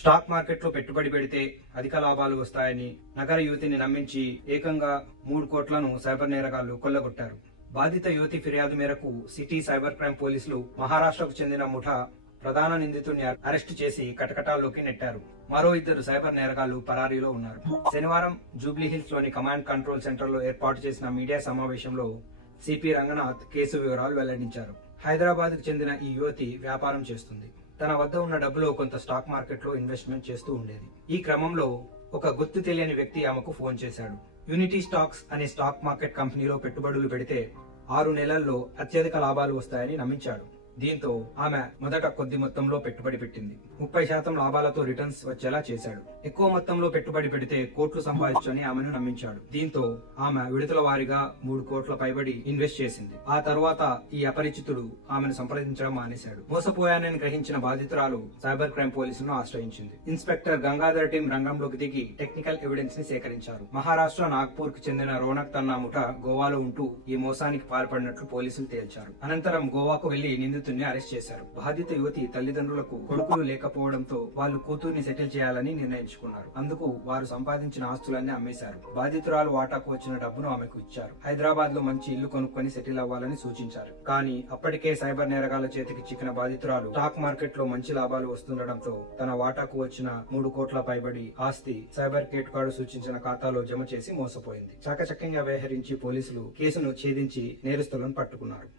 Stock market లో పెట్టుబడి పెడితే అధిక లాభాలు వస్తాయని నగర యువతిని నమ్మించి ఏకంగా 3 కోట్లను సైబర్ నేరగాళ్లు కొల్లగొట్టారు. బాధిత యువతి ఫిర్యాదు మేరకు సిటీ సైబర్ క్రైమ్ పోలీసులు మహారాష్ట్రకు చెందిన ముఠా ప్రధాన నిందితుడిని అరెస్టు చేసి కటకటాల్లోకి నెట్టారు. మరో 2 సైబర్ నేరగాళ్లు పరారీలో ఉన్నారు. శనివారం జూబ్లీహిల్స్ లోని కమాండ్ కంట్రోల్ సెంటర్ లో ఏర్పాటు చేసిన మీడియా సమావేశంలో సిపి రంగనాథ్ కేసు వివరాలు వెల్లడించారు. హైదరాబాద్ కు చెందిన ఈ యువతి వ్యాపారం చేస్తుంది. తన వద్ద ఉన్న డబ్బులో కొంత స్టాక్ మార్కెట్ లో ఇన్వెస్ట్మెంట్ చేస్తూ ఉండేది. ఈ క్రమంలో ఒక గుర్తు తెలియని వ్యక్తి ఆమెకు ఫోన్ చేశాడు. యూనిటీ స్టాక్స్ అనే స్టాక్ మార్కెట్ కంపెనీలో పెట్టుబడులు పెడితే 6 నెలల్లో అత్యధిక లాభాలు వస్తాయని నమ్మించాడు. దీంతో ఆమె మొదట కొద్ది మొత్తంలో పెట్టుబడి పెట్టింది. 30% లాభాలతో రిటర్న్స్ వచ్చేలా చేశాడు. ఎక్కువ మొత్తంలో పెట్టుబడి పెడితే కోట్లు సంపాదించని ఆమెను నమ్మించాడు. దీంతో ఆమె విడతల వారీగా 3 కోట్ల పైబడి ఇన్వెస్ట్ చేసింది. ఆ తర్వాత ఈ అపరిచితుడు ఆమెను సంప్రదించడం మానేశాడు. మోసపోయానని గ్రహించిన బాధితురాలు సైబర్ క్రైమ్ పోలీసులను ఆశ్రయించింది. ఇన్స్పెక్టర్ గంగాధర్ టీం రంగంలోకి దిగి టెక్నికల్ ఎవిడెన్స్ ని సేకరించారు. మహారాష్ట్ర నాగ్పూర్ కు చెందిన రోనక్ తన్నా ముఠా గోవాలో ఉంటూ ఈ మోసానికి పాల్పడినట్లు పోలీసులు తేల్చారు. అనంతరం గోవాకు వెళ్లి నిందితుడిని అరెస్ట్ చేశారు. బాధిత యువతి తల్లిదండ్రులకు కొడుకులు లేకపోవడంతో వాళ్ళు కూతుర్ని సెటిల్ చేయాలని నిర్ణయించుకున్నారు. అందుకు వారు సంపాదించిన ఆస్తులన్నీ అమ్మేశారు. బాధితురాలు వాటాకు వచ్చిన డబ్బును ఆమెకు ఇచ్చారు. హైదరాబాద్ లో మంచి ఇల్లు కొనుక్కొని సెటిల్ అవ్వాలని సూచించారు. కానీ అప్పటికే సైబర్ నేరగాళ్ల చేతికి చిక్కిన బాధితురాలు స్టాక్ మార్కెట్ లో మంచి లాభాలు వస్తుండటంతో తన వాటాకు వచ్చిన 3 కోట్ల పైబడి ఆస్తి సైబర్ కేటుగాడు సూచించిన ఖాతాలో జమ చేసి మోసపోయింది. చాకచక్యంగా వ్యవహరించి పోలీసులు కేసును ఛేదించి నేరస్తులను పట్టుకున్నారు.